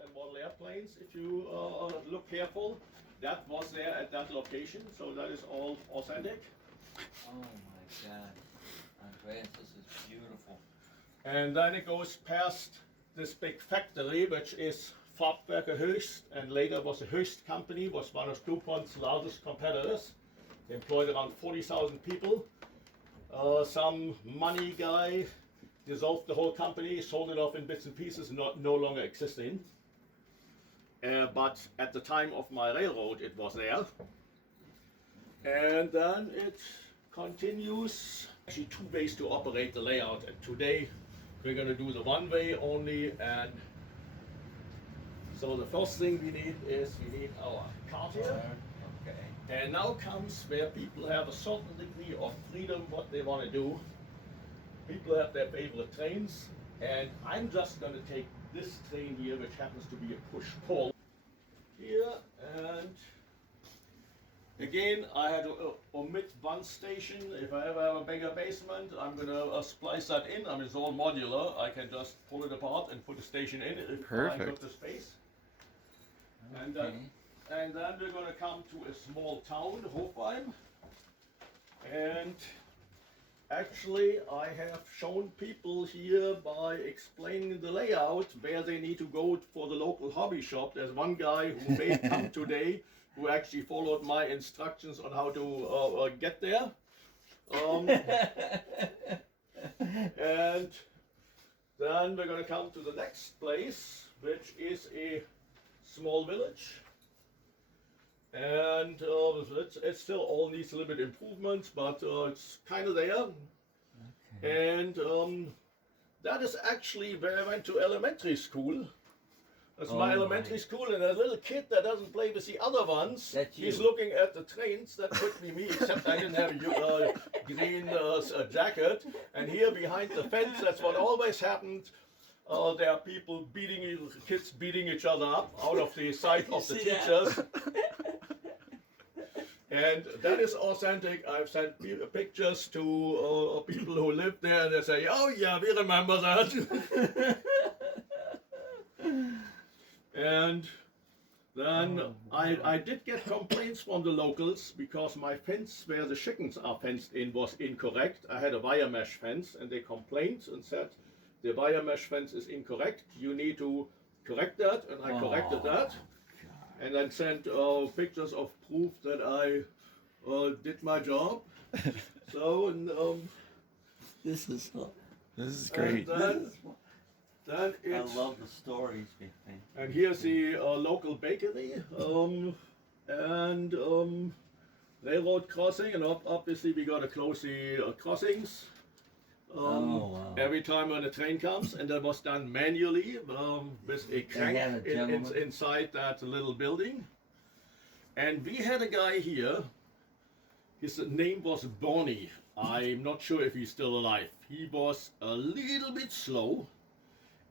and model airplanes. If you look careful, that was there at that location, so that is all authentic. Oh my God, Andreas, this is beautiful. And then it goes past this big factory, which is Farbwerke Höchst, and later was the Höchst company, was one of DuPont's largest competitors. They employed around 40,000 people. Some money guy dissolved the whole company, sold it off in bits and pieces, no longer existing. But at the time of my railroad, it was there. And then it continues. Actually, two ways to operate the layout. And today, we're going to do the one way only. And so the first thing we need is our cart here. Okay. And now comes where people have a certain degree of freedom what they want to do. People have their favorite trains, and I'm just going to take this train here, which happens to be a push-pull here. And again, I had to omit one station. If I ever have a bigger basement, I'm going to splice that in. I mean, it's all modular. I can just pull it apart and put a station in if I got the space. Okay. And then we're going to come to a small town, Hofheim. And actually, I have shown people here by explaining the layout where they need to go for the local hobby shop. There's one guy who may come today who actually followed my instructions on how to get there. And then we're going to come to the next place, which is a small village. And it still all needs a little bit improvements, but it's kind of there. Okay. And that is actually where I went to elementary school. That's my elementary school, and a little kid that doesn't play with the other ones, he's looking at the trains. That could be me, except I didn't have a green jacket. And here behind the fence, that's what always happened. There are people kids beating each other up out of the sight of the teachers. And that is authentic. I've sent pictures to people who live there, and they say, "Oh yeah, we remember that." And then I did get complaints from the locals because my fence where the chickens are fenced in was incorrect. I had a wire mesh fence, and they complained and said, "The wire mesh fence is incorrect. You need to correct that," and I corrected that. And then sent pictures of proof that I did my job. So, and This is And great. then I love the stories behind. And here's the local bakery and railroad crossing, and obviously we got to close the crossings. Wow. Every time when a train comes, and that was done manually with a crank inside that little building. And we had a guy here, his name was Bonnie. I'm not sure if he's still alive. He was a little bit slow,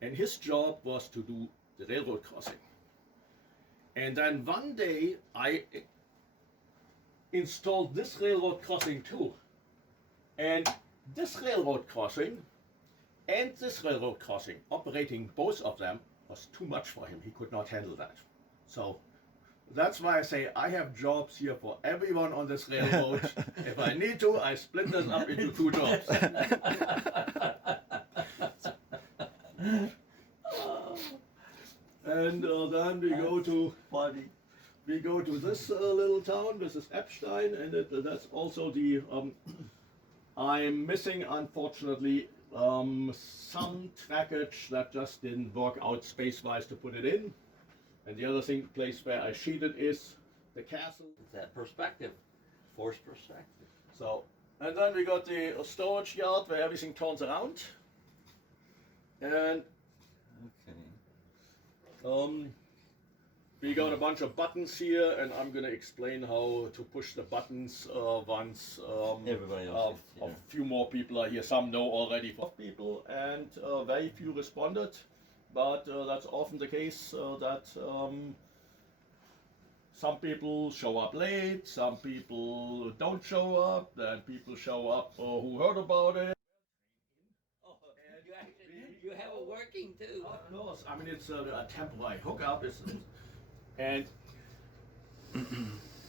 and his job was to do the railroad crossing. And then one day I installed this railroad crossing too. And this railroad crossing and this railroad crossing, operating both of them, was too much for him. He could not handle that. So that's why I say I have jobs here for everyone on this railroad. If I need to, I split this up into 2 jobs. And then we go to this little town. This is Epstein, and that's also the. I'm missing, unfortunately, some trackage that just didn't work out space-wise to put it in. And the other place where I sheeted is the castle. It's that perspective, forced perspective. So, and then we got the storage yard where everything turns around. And we got a bunch of buttons here, and I'm going to explain how to push the buttons once everybody else a few more people are here. Some know already for people, and very few responded. But that's often the case that some people show up late, some people don't show up, then people show up who heard about it. Oh, you have a work tricking too. Of course, I mean it's a temporary hookup, and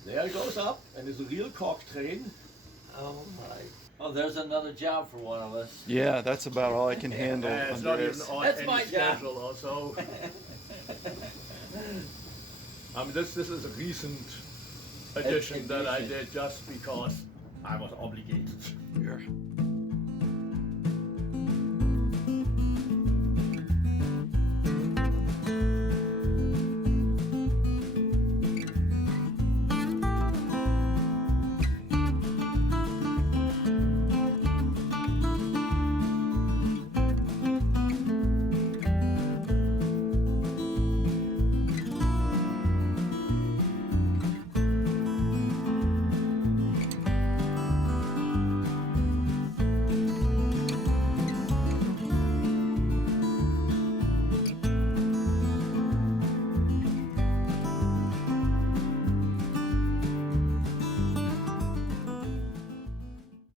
there it goes up, and it's a real cork train. Oh my. Oh, there's another job for one of us. Yeah, that's about all I can handle. It's not even Andreas. on That's any my job. schedule also. I mean this is a recent addition that I did just because I was obligated. Here.